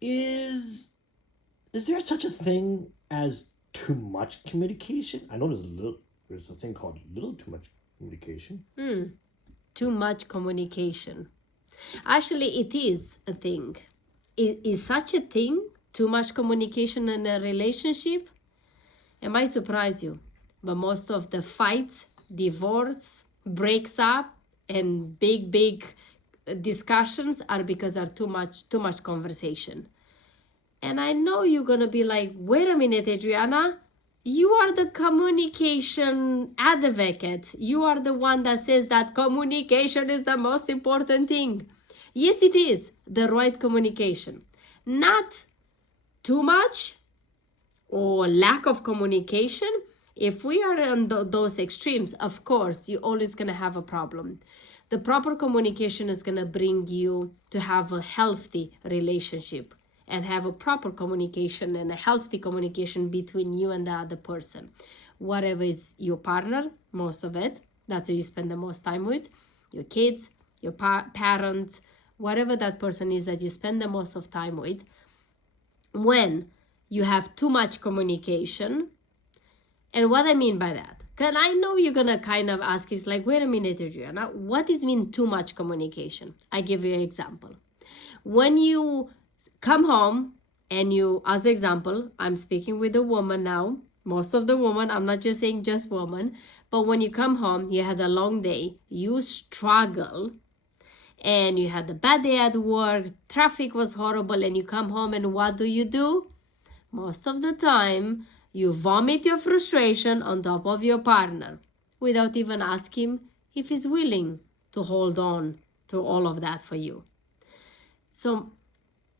Is there such a thing as too much communication? I know there's a thing called little too much communication. Too much communication. Actually, it is a thing. It is such a thing, too much communication in a relationship. It might surprise you, but most of the fights, divorce, breaks up, and big discussions are because of too much conversation. And I know you're gonna be like, wait a minute, Adriana, you are the communication advocate. You are the one that says that communication is the most important thing. Yes, it is the right communication. Not too much or lack of communication. If we are on those extremes, of course, you're always going to have a problem. The proper communication is going to bring you to have a healthy relationship and have a proper communication and a healthy communication between you and the other person. Whatever is your partner, most of it, that's who you spend the most time with, your kids, your parents, whatever that person is that you spend the most of time with. When you have too much communication, and what I mean by that, because I know you're going to kind of ask, is like, wait a minute, Adriana, what does mean too much communication? I give you an example. When you come home and you, as example, I'm speaking with a woman now, most of the women, I'm not just saying just woman, but when you come home, you had a long day, you struggle, and you had a bad day at work, traffic was horrible, and you come home and what do? Most of the time, you vomit your frustration on top of your partner without even asking him if he's willing to hold on to all of that for you. So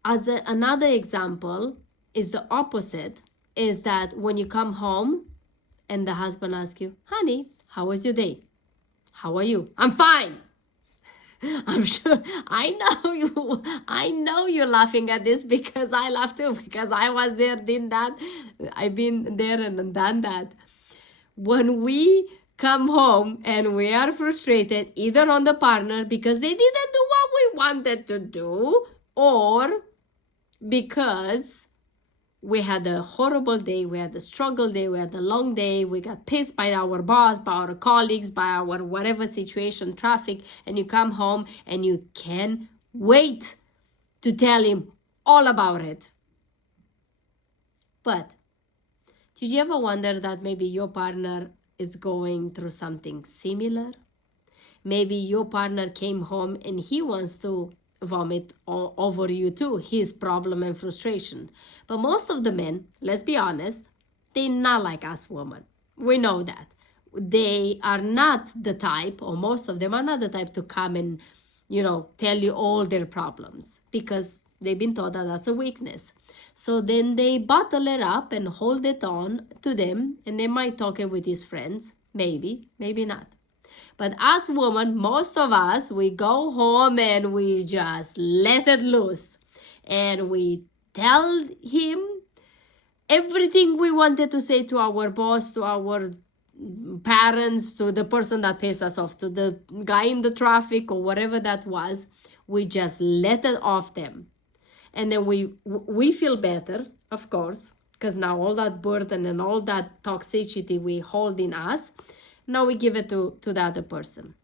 as another example is the opposite, is that when you come home and the husband asks you, honey, how was your day? How are you? I'm fine. I'm sure I know you're laughing at this because I laugh too, because I was there, did that. I've been there and done that. When we come home and we are frustrated either on the partner because they didn't do what we wanted to do, or because we had a horrible day, we had a struggle day, we had a long day, we got pissed by our boss, by our colleagues, by our whatever situation, traffic, and you come home and you can't wait to tell him all about it. But did you ever wonder that maybe your partner is going through something similar? Maybe your partner came home and he wants to vomit all over you too, his problem and frustration. But most of the men, let's be honest, they're not like us women. We know that. They are not the type, or most of them are not the type to come and, tell you all their problems, because they've been taught that that's a weakness. So then they bottle it up and hold it on to them, and they might talk it with his friends, maybe not. But as women, most of us, we go home and we just let it loose. And we tell him everything we wanted to say to our boss, to our parents, to the person that pays us off, to the guy in the traffic or whatever that was. We just let it off them. And then we feel better, of course, because now all that burden and all that toxicity we hold in us, now we give it to the other person.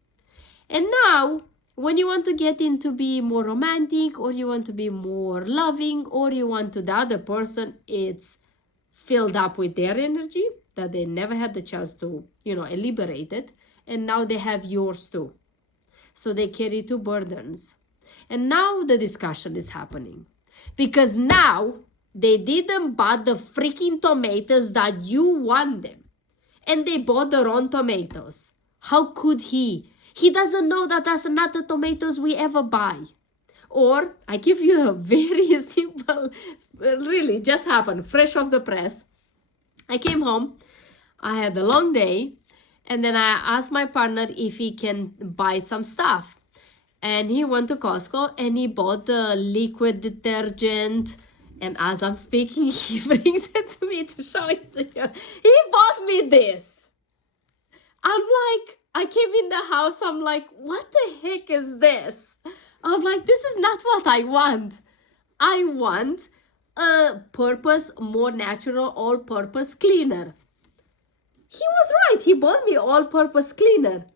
And now, when you want to get into be more romantic, or you want to be more loving, or you want to the other person, it's filled up with their energy that they never had the chance to, liberate it. And now they have yours too. So they carry two burdens. And now the discussion is happening. Because now they didn't buy the freaking tomatoes that you want them. And they bought their own tomatoes. How could he? He doesn't know that that's not the tomatoes we ever buy. Or, I give you a very simple, really just happened, fresh off the press. I came home, I had a long day, and then I asked my partner if he can buy some stuff. And he went to Costco and he bought the liquid detergent. And as I'm speaking, he brings it to me to show it to you. He bought me this. I came in the house, I'm like, what the heck is this? I'm like, this is not what I want. I want a purpose, more natural, all-purpose cleaner. He was right. He bought me all-purpose cleaner.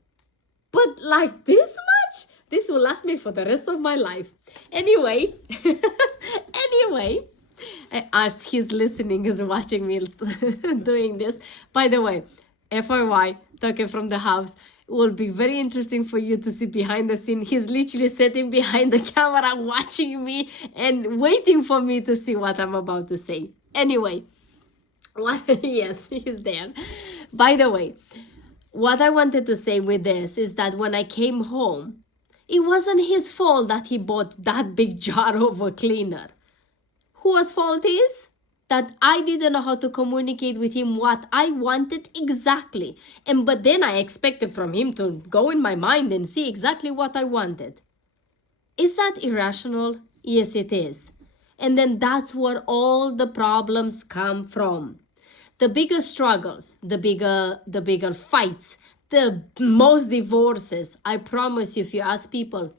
But like this much? This will last me for the rest of my life. Anyway, as he's listening, he's watching me doing this. By the way, FYI, talking from the house, it will be very interesting for you to see behind the scene. He's literally sitting behind the camera watching me and waiting for me to see what I'm about to say. Anyway, yes, he's there. By the way, what I wanted to say with this is that when I came home, it wasn't his fault that he bought that big jar of a cleaner. Whose fault is? That I didn't know how to communicate with him what I wanted exactly. But then I expected from him to go in my mind and see exactly what I wanted. Is that irrational? Yes, it is. And then that's where all the problems come from. The bigger struggles, the bigger fights, the most divorces, I promise you, if you ask people,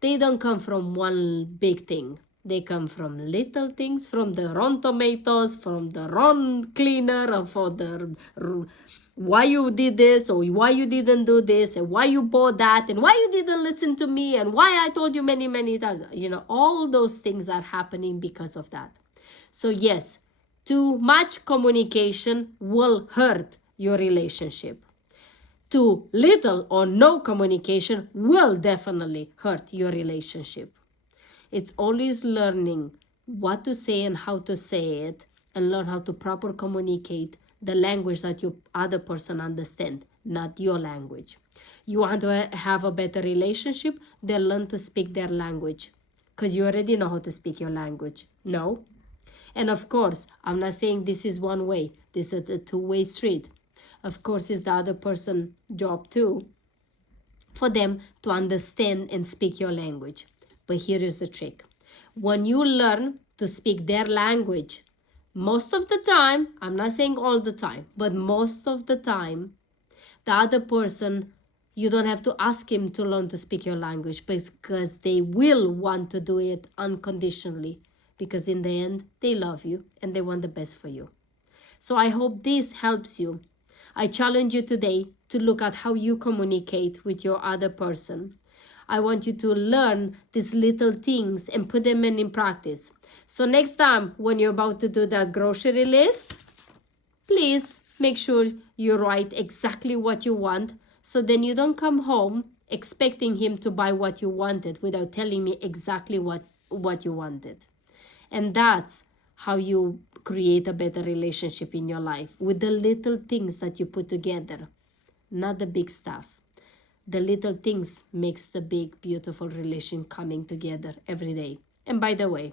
they don't come from one big thing. They come from little things, from the wrong tomatoes, from the wrong cleaner, or for the why you did this, or why you didn't do this, and why you bought that, and why you didn't listen to me, and why I told you many, many times. You know, all those things are happening because of that. So yes, too much communication will hurt your relationship. Too little or no communication will definitely hurt your relationship. It's always learning what to say and how to say it, and learn how to properly communicate the language that your other person understands, not your language. You want to have a better relationship, then learn to speak their language, because you already know how to speak your language. No? And of course, I'm not saying this is one way. This is a two-way street. Of course, it's the other person's job too, for them to understand and speak your language. But here is the trick. When you learn to speak their language, most of the time, I'm not saying all the time, but most of the time, the other person, you don't have to ask him to learn to speak your language, because they will want to do it unconditionally, because in the end, they love you and they want the best for you. So I hope this helps you. I challenge you today to look at how you communicate with your other person. I want you to learn these little things and put them in practice. So next time when you're about to do that grocery list, please make sure you write exactly what you want, so then you don't come home expecting him to buy what you wanted without telling me exactly what you wanted. And that's how you create a better relationship in your life, with the little things that you put together, not the big stuff. The little things makes the big, beautiful relation coming together every day. And by the way,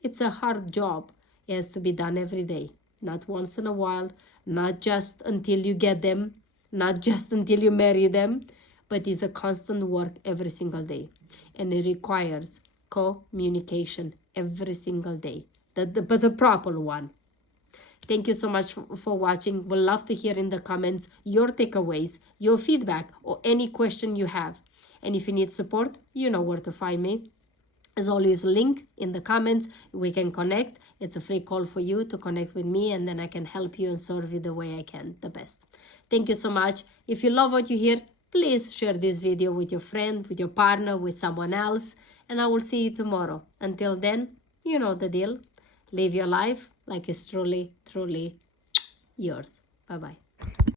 it's a hard job. It has to be done every day, not once in a while, not just until you get them, not just until you marry them, but it's a constant work every single day. And it requires communication every single day, but the proper one. Thank you so much for watching. We'd love to hear in the comments your takeaways, your feedback, or any question you have. And if you need support, you know where to find me. As always, link in the comments. We can connect. It's a free call for you to connect with me, and then I can help you and serve you the way I can, the best. Thank you so much. If you love what you hear, please share this video with your friend, with your partner, with someone else. And I will see you tomorrow. Until then, you know the deal. Live your life like it's truly, truly yours. Bye-bye.